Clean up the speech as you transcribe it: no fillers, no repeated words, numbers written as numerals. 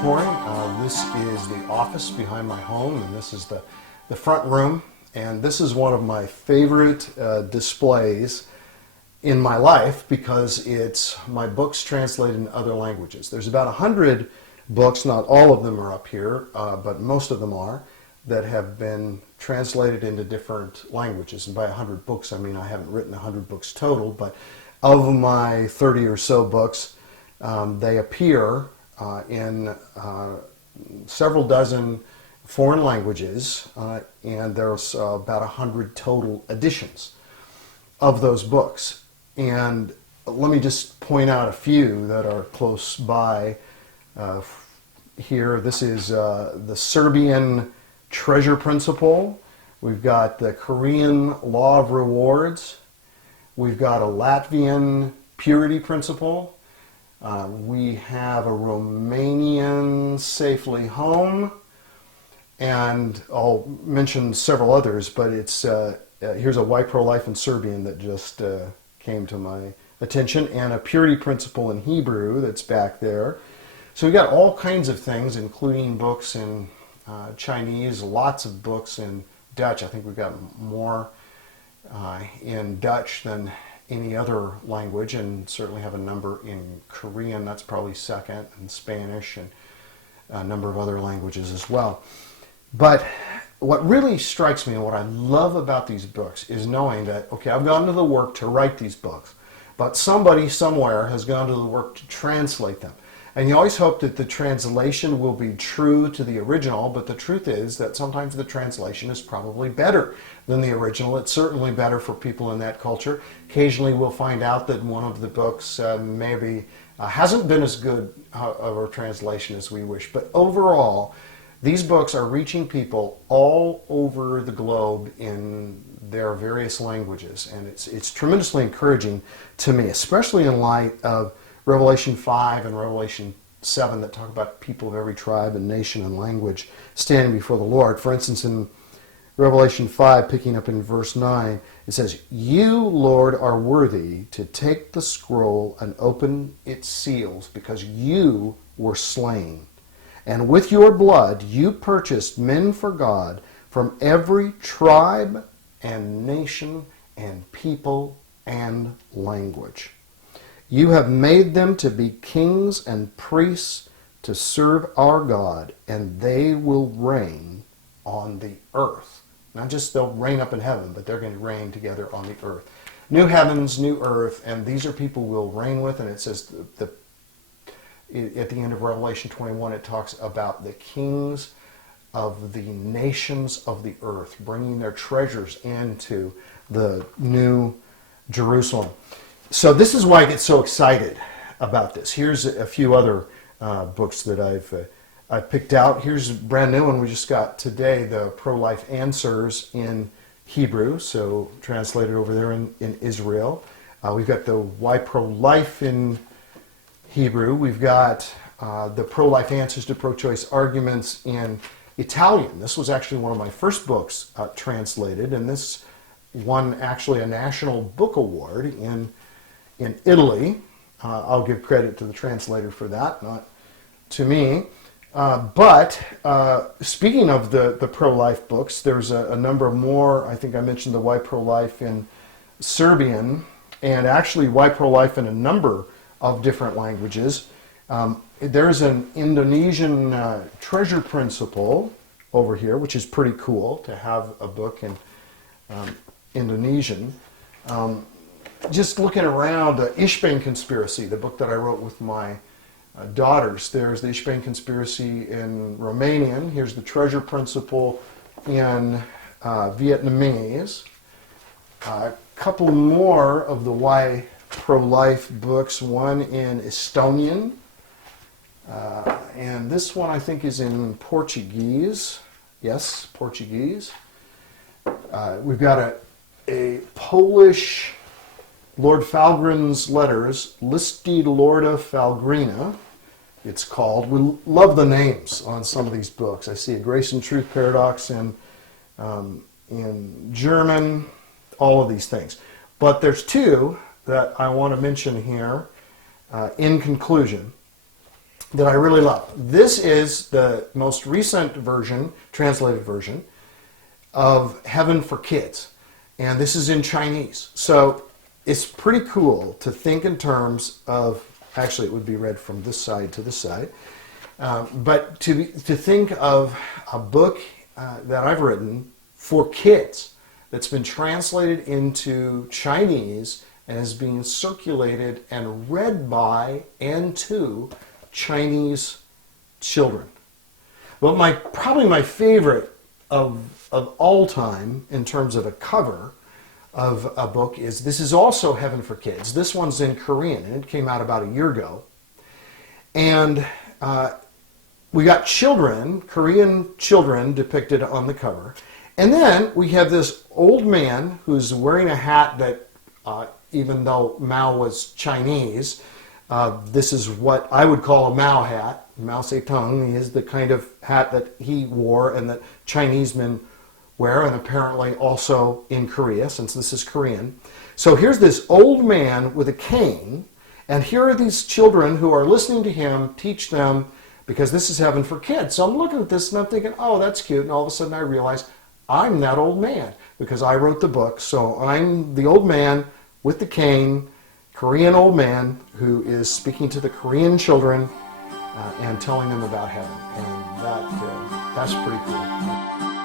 Alcorn. This is the office behind my home, and this is the front room. And this is one of my favorite displays in my life because it's my books translated in other languages. There's about 100 books, not all of them are up here, but most of them are, that have been translated into different languages. And by 100 books, I mean I haven't written 100 books total, but of my 30 or so books, they appear in several dozen foreign languages, and there's about 100 total editions of those books. And let me just point out a few that are close by here. This is the Serbian Treasure Principle. We've got the Korean Law of Rewards. We've got a Latvian Purity Principle. We have a Romanian Safely Home, and I'll mention several others, but it's here's a Why Pro-Life in Serbian that just came to my attention, and a Purity Principle in Hebrew that's back there. So we've got all kinds of things, including books in Chinese, lots of books in Dutch. I think we've got more in Dutch than any other language, and certainly have a number in Korean. That's probably second, and Spanish, and a number of other languages as well. But what really strikes me and what I love about these books is knowing that, okay, I've gone to the work to write these books, but somebody somewhere has gone to the work to translate them. And you always hope that the translation will be true to the original, but the truth is that sometimes the translation is probably better than the original. It's certainly better for people in that culture. Occasionally we'll find out that one of the books maybe hasn't been as good of a translation as we wish. But overall, these books are reaching people all over the globe in their various languages. And it's tremendously encouraging to me, especially in light of Revelation 5 and Revelation 7 that talk about people of every tribe and nation and language standing before the Lord. For instance, in Revelation 5, picking up in verse 9, it says, "You, Lord, are worthy to take the scroll and open its seals, because you were slain. And with your blood you purchased men for God from every tribe and nation and people and language. You have made them to be kings and priests to serve our God, and they will reign on the earth." Not just they'll reign up in heaven, but they're going to reign together on the earth. New heavens, new earth, and these are people we'll reign with. And it says at the end of Revelation 21, it talks about the kings of the nations of the earth, bringing their treasures into the new Jerusalem. So this is why I get so excited about this. Here's a few other books that I've picked out. Here's a brand new one we just got today, the Pro-Life Answers in Hebrew, so translated over there in Israel. We've got the Why Pro-Life in Hebrew. We've got the Pro-Life Answers to Pro-Choice Arguments in Italian. This was actually one of my first books translated, and this won actually a National Book Award in Italy. I'll give credit to the translator for that, not to me. But speaking of the pro-life books, there's a number more. I think I mentioned the Why Pro-Life in Serbian, and actually Why Pro-Life in a number of different languages. There's an Indonesian Treasure Principle over here, which is pretty cool to have a book in Indonesian. Just looking around, Ishbane Conspiracy, the book that I wrote with my daughters. There's the Ishbane Conspiracy in Romanian. Here's the Treasure Principle in Vietnamese. A couple more of the Why Pro-Life books, one in Estonian. And this one I think is in Portuguese. Yes, Portuguese. We've got a Polish Lord Falgrin's Letters, Listi Lorda Falgrina, it's called. We love the names on some of these books. I see a Grace and Truth Paradox in German, all of these things. But there's two that I want to mention here in conclusion. that I really love. This is the most recent version, translated version, of Heaven for Kids. And this is in Chinese. So it's pretty cool to think in terms of, actually it would be read from this side to this side, but to think of a book that I've written for kids that's been translated into Chinese and is being circulated and read by and to Chinese children. Well, probably my favorite of all time in terms of a cover of a book is, this is also Heaven for Kids. This one's in Korean, and it came out about a year ago. And we got children, Korean children depicted on the cover. And then we have this old man who's wearing a hat that, even though Mao was Chinese, this is what I would call a Mao hat. Mao Zedong is the kind of hat that he wore and that Chinese men wear, and apparently also in Korea, since this is Korean. So here's this old man with a cane, and here are these children who are listening to him teach them, because this is Heaven for Kids. So I'm looking at this and I'm thinking, oh, that's cute. And all of a sudden I realize I'm that old man because I wrote the book. So I'm the old man with the cane, Korean old man who is speaking to the Korean children and telling them about heaven. And that's pretty cool.